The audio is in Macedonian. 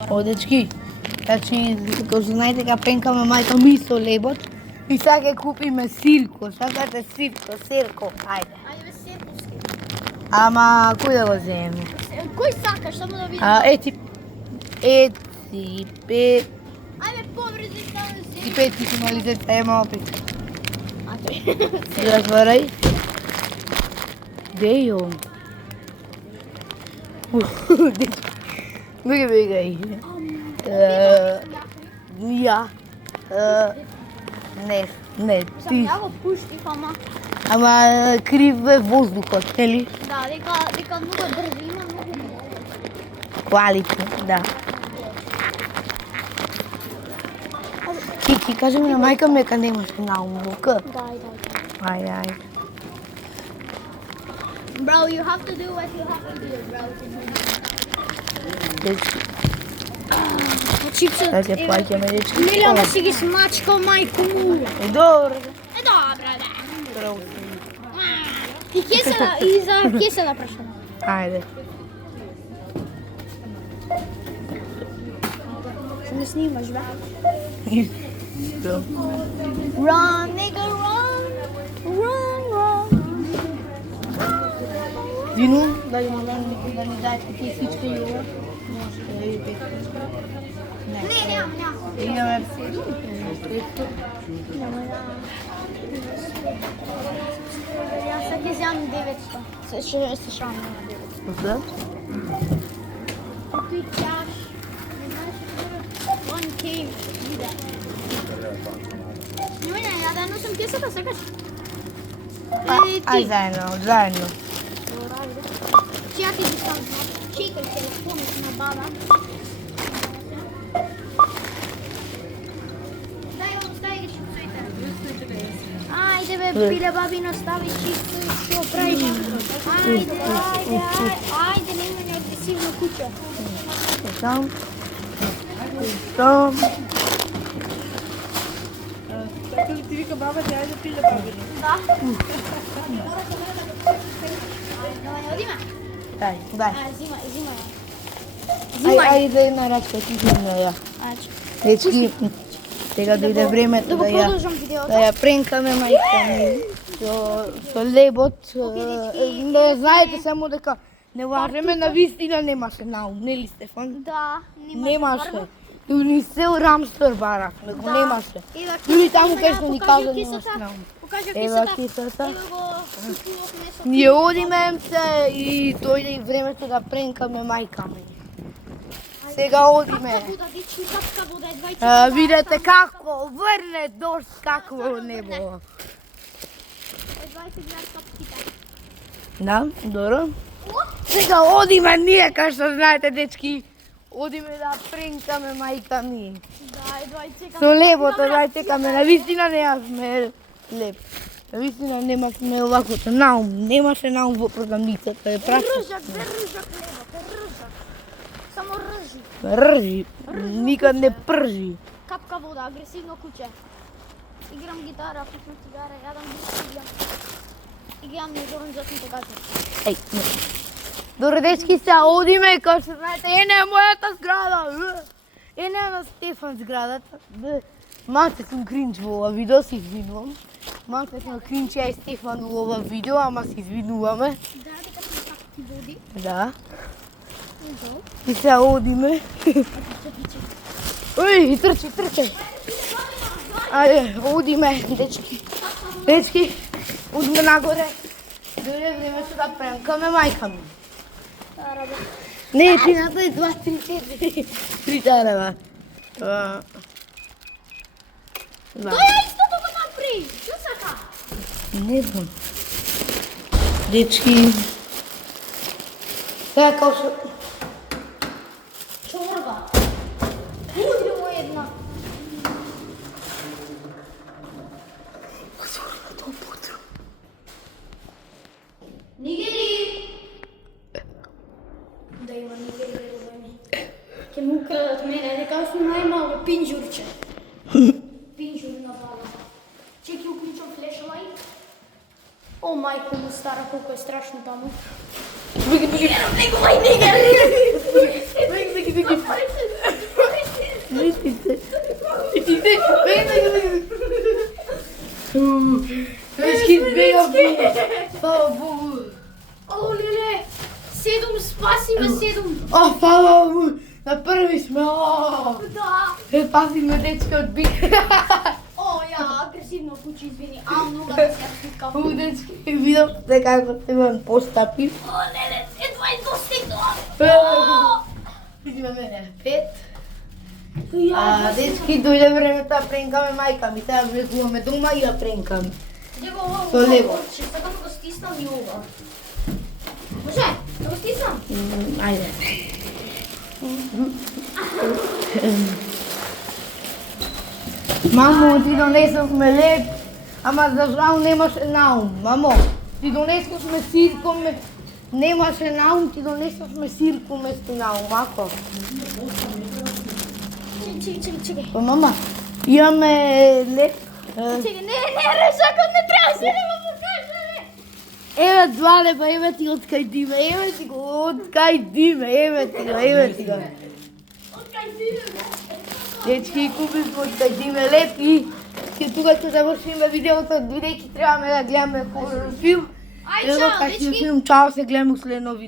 О, дечки, значи, како знаете, ка пенкаме мајка ми со лебот и сега ќе купиме сирко. Сакате сирко, ајде. Ајде сирковски. Ама, кој да го земеме? Кој сакаш, само да видим? Ети, пет. Ајде побрзи стави И сирко. пет ти мали деца, ема опит. Ајде. Затворај. Дејо. Дечки, бегај. Ја. Не, Сам ти. ја го пуштив, ама Ама крив е воздухот, нели? да, дека многу брзо има, многу добро. Квалите, да. Ти кажи ми на мајка ми дека немаш наум, ка? Дај. Bro, you have to do what you have to do, bro. Дечки, Чипсот. да се плаќаме, дечки. Милјана си ги смачкал мајку му. Добро. Добра, да. Добро. И кеса, и за кеса да прашам. Ајде. Се не снимаш, бе? Добро. Run, nigga, run. Run. Дину, да ни дајте тие всички јово. Не, нямам. Идеме. Јас сега ќе земам 900. Се шамам на 900. Да? Ти каш. One cave. Немој, ја да носам кесата, сакаш? Ај заедно. Ја ти ги ставам. Чекај телефонот на баба. Дај ги чипсуите. Ајде бе, пиле бабино, стави чипсу и што правиш? Ајде, немој агресивно куќа. Там. Така ли ти вика баба ти, ајде пиле бабино? Да. Одиме? Дај. Зимај. Ајде на рачка ти земне ја. Ајде. Дечки, сега дојде времето Да го да ја продолжам видеото. пренкаме мајка ми со лебот. Не знаете само дека не важеме на вистина немаше наум, нели Стефан? Да, Немаше. Ни се рамстор барах, него немаше. Дури таму кај што ни кажа немаше наум. Покажа Ева кесата. кисата. Ева го купувавме со. Ние одиме се и дојде и времето да пренкаме мајка ми. Сега одиме. Капка вода, дечки, капка вода, едва Видете како врне дожд, какво небо. Едва се гледат капките. Да, добро. Сега одиме ние, кај што знаете, дечки. Одиме да пренкаме мајка ми. Да, едва и чекам. Со лебото, да чекаме, на вистина немавме леб. На вистина немавме оваквото наум. Немаше наум во продавницата. Е прашно. Ржак, бе ржак лебот, ржак. Само ржи. Ржи. Никад не пржи. Капка вода, агресивно куќе. Играм гитара, пушам цигара, јадам бисквит. И гледам Зоран Зотните гази. Еј, не. Добре, дечки, сега одиме, како што знаете, е мојата зграда. Е на Стефан зградата. Малце сум кринч во ова видео, се извинувам. Малце сум кринч ја и Стефан во ова видео, ама се извинуваме. Да, дека сме капки води. Да. И сега одиме. Ој, трчи. Ајде, одиме, дечки. Дечки, одиме нагоре. Дојде времето да пренкаме мајка ми. Не, пината е 2, 3, 4. 3 тарева. Тоа е истото го направи. Што сака? Не знам. Дечки. Сега као што... Чорба. Уди му една. Нигери. Да има нигери ровени. Ке му крадат мене, дека сум најмало пинџурче. Пинџур на баба. Чеки уклучам флешлайт. О, мајко му стара, колко е страшно таму. Беги. Негој нигери! Дечки, бега. Фала Богу. Ало, леле! 7, спаси ме 7! О, фала Богу. На први сме. Да! Пази ме, дечки, од бик. О, ја, агресивно куче, извини. Много да се јаскам. У, дечки, видов те како те вам постапи. О, леле, едва е достигнала. Видиме мене, 5. Ја, Дечки, дојде време да пренкаме мајка ми, сега влезуваме дома и ја пренкаме. Него ово, Со лего. ще сакам да го стиснам и ова. Може, да го стиснам? Ајде. Мамо, ти донесовме леп, ама за жал немаше наум. Мамо, ти донесовме сирко, немаше наум, ти донесовме сирко место наум, ако. Чекай. Па мама, имаме леп. Чекай, не, решакот не треба се да го покажа, не. Еве 2 лепа, еве ти откај диме, еве ти го откај диме, еве ти го. Откај ти, бе. Дечки, купив откај диме леп и тука ќе завршиме видеото, бидејќи требаме да гледаме хорор филм. Ај, Ево чао, кај дечки. филм, чао, се гледаме у следно видео.